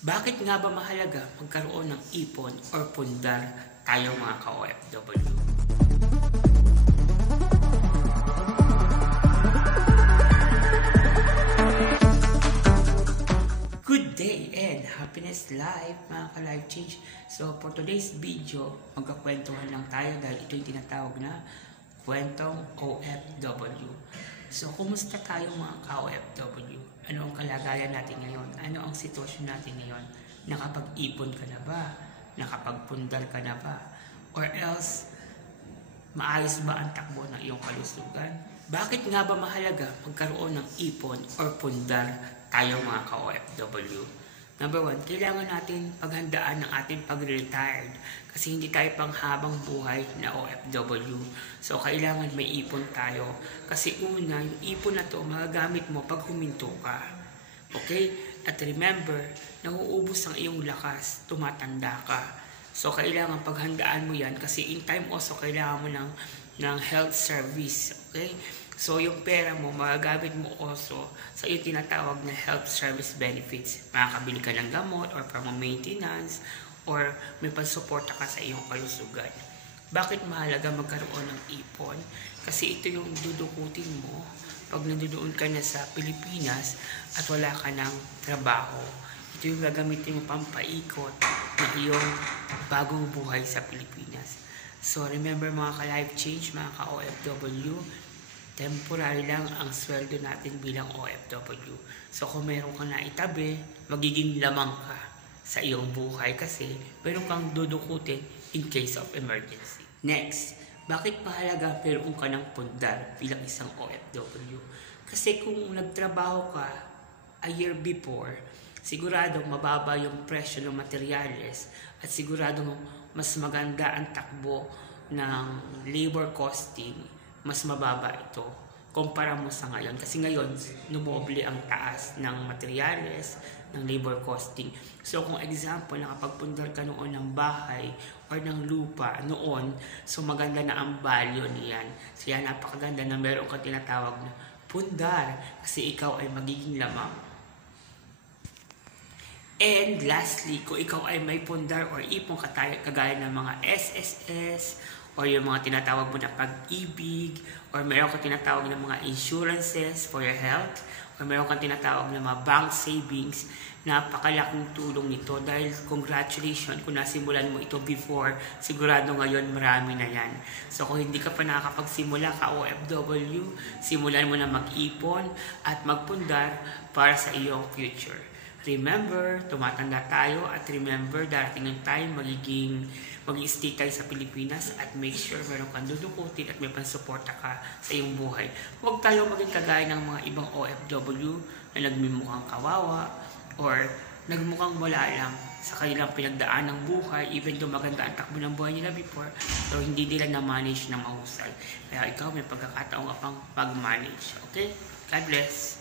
Bakit nga ba mahalaga magkaroon ng ipon or pundar tayo mga ka-OFW? Good day and happiness life mga ka-life change. So for today's video, magkakwentuhan lang tayo dahil ito yung tinatawag na kwentong OFW. So kumusta tayo mga ka-OFW? Ano ang kalagayan natin ngayon? Ano ang sitwasyon natin ngayon? Nakapag-ipon ka na ba? Nakapagpundar ka na ba? Or else, maayos ba ang takbo ng iyong kalusugan? Bakit nga ba mahalaga magkaroon ng ipon or pundar tayo mga ka-OFW? Number one, kailangan natin paghandaan ng ating pag-retired kasi hindi tayo pang habang buhay na OFW. So, kailangan may ipon tayo. Kasi una, yung ipon na to, magagamit mo pag huminto ka. Okay? At remember, nauubos ang iyong lakas, tumatanda ka. So, kailangan paghandaan mo yan kasi in time also, kailangan mo ng health service. Okay? So, yung pera mo, magagamit mo also sa yung tinatawag na health service benefits. Makakabili ka ng gamot or para maintenance or may pansuporta ka sa iyong kalusugan. Bakit mahalaga magkaroon ng ipon? Kasi ito yung dudukutin mo pag nandoon ka na sa Pilipinas at wala ka ng trabaho. Ito yung gagamitin mo pampaikot ng iyong bagong buhay sa Pilipinas. So, remember mga ka-life change, mga ka-OFW, temporary lang ang sweldo natin bilang OFW. So kung meron kang naitabi, magiging lamang ka sa iyong buhay kasi meron kang dudukutin in case of emergency. Next, bakit mahalaga meron ka ng pundar bilang isang OFW? Kasi kung nagtrabaho ka a year before, siguradong mababa yung presyo ng materyales at siguradong mas maganda ang takbo ng labor costing, mas mababa ito kumpara mo sa ngayon. Kasi ngayon, numoble ang taas ng materyales, ng labor costing. So kung example, nakapagpundar ka noon ng bahay or ng lupa noon, so maganda na ang value niyan. So yan, napakaganda na meron kang tinatawag na pundar kasi ikaw ay magiging lamang. And lastly, kung ikaw ay may pundar or ipon kagaya ng mga SSS, or yung mga tinatawag mo na pag-ibig, or meron kang tinatawag ng mga insurances for your health, or meron kang tinatawag ng mga bank savings, napakalaking tulong nito dahil congratulations kung nasimulan mo ito before, sigurado ngayon marami na yan. So kung hindi ka pa nakakapagsimula ka OFW, simulan mo na mag-ipon at magpundar para sa iyong future. Remember, tumatanda tayo at remember, darating ang time mag-i-stay tayo sa Pilipinas at make sure meron kang dudukutin at may pansuporta ka sa iyong buhay. Huwag tayo maging kagaya ng mga ibang OFW na nagmimukhang kawawa or nagmukhang wala lang sa kanilang pinagdaan ng buhay, even though maganda ang takbo ng buhay nila before, pero hindi nila na-manage ng mahusay. Kaya ikaw may pagkakataon ka pang pag-manage. Okay? God bless!